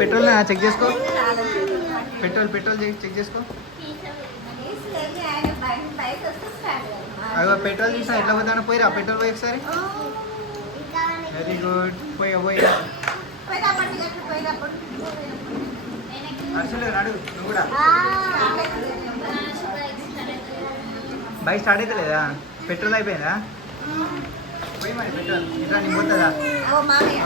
Petrol check చేసుకో. Petrol petrol check చేసుకో. అయ్యో పెట్రోల్ చూసా ఎట్లా పోతానో పోయిరా? పెట్రోల్ పోయి ఒకసారి. వెరీ గుడ్ పోయి పోయి. నడు నువ్వు కూడా. బైక్ స్టార్ట్ అయితే లేదా పెట్రోల్ అయిపోయిందా పోయి మరి పెట్రోల్ ఇట్లా నీకు పోతుందా ఓ మామయ్య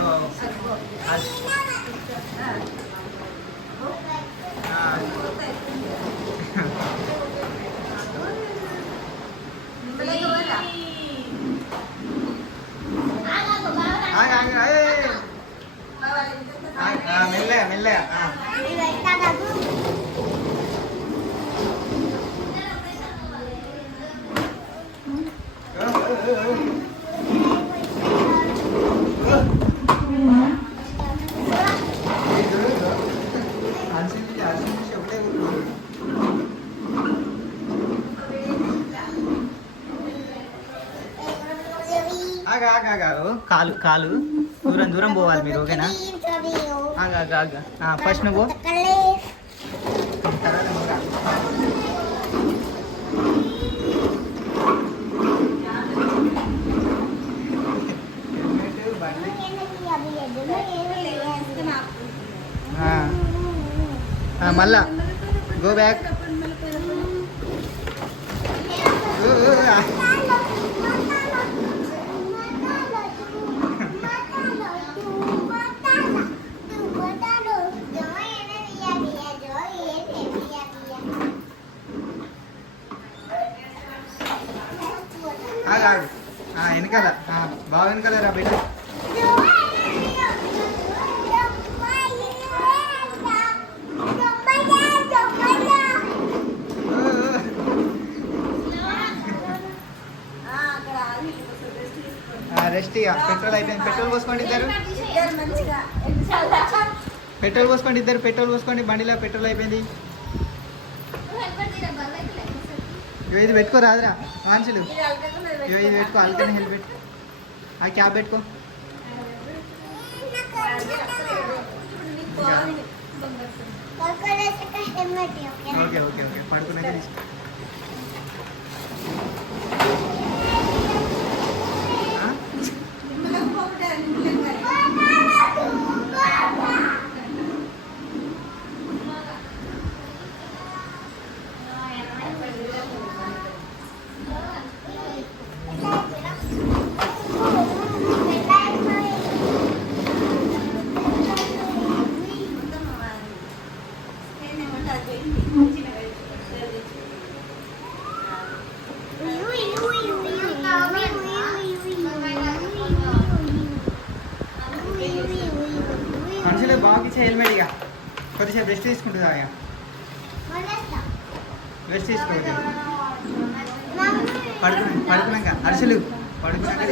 కాలు కాలు. దూరం దూరం పోవాలి మీరు ఓకేనా? ఫస్ట్ నువ్వు పో. తర్వాత నువ్వు రా. హెల్మెట్, బండి. ఆ, ఆ, మళ్ళా గో బ్యాక్ ఓ, ఓ, ఆ. ఆగు, ఆగు. ఆ, వెనకాల ఆ, బాగా వెనకాల రా బిడ్డ ఓ, ఓ. ఆ, అక్కడ ఆగి కొంచెం రెస్ట్ ఇక పెట్రోల్ అయిపోయింది. పెట్రోల్ పోసుకోండి ఇద్దరు. పెట్రోల్ పోసుకోండి ఇద్దరు. పెట్రోల్ పోసుకోండి. బండిలో పెట్రోల్ అయిపోయింది. ఇగో ఇది పెట్టుకో రాదురా. మనుషులు ఇది ఇది పెట్టుకో అల్కని హెల్మెట్. ఆ క్యాబ్ పెట్టుకో. ఓకే ఓకే ఓకే పడుకున్నాక తీసుకో. ఇచ్చే హెల్మెట్ ఇక. కొద్దిసేపు రెస్ట్ తీసుకుంటుందా ఇక రెస్ట్ తీసుకోవచ్చు పడుకున్నాక పడుకున్నాక అరిసెలు పడుకున్నాక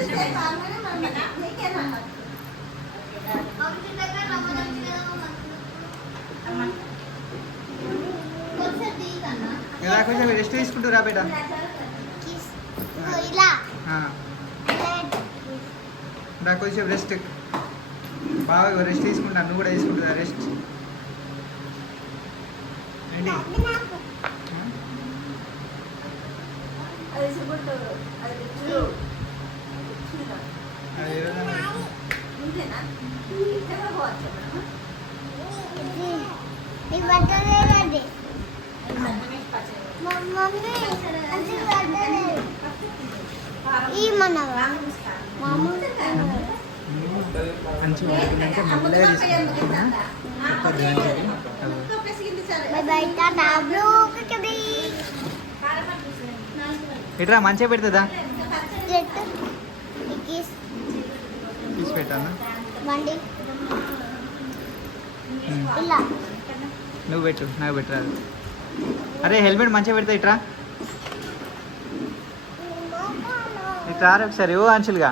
ఇలా కొంచెం రెస్ట్ తీసుకుంటారా బేట కొంచెం రెస్ట్. బాగా రెస్ట్ తీసుకుంటా నువ్వు కూడా తీసుకుంటుందా రెస్ట్ ఏంటి? ఈ తీసుకో. మామూలు మంచిగా తీసేయండి. ఇట్రా మంచిగా పెడుతుందా? తీసి పెట్టాను నువ్వు పెట్టు నాకు పెట్టరాదు. అరే హెల్మెట్ మంచిగా పెడతా ఇట్రా. ఇట్రా రా ఒకసారి ఓ అంచులుగా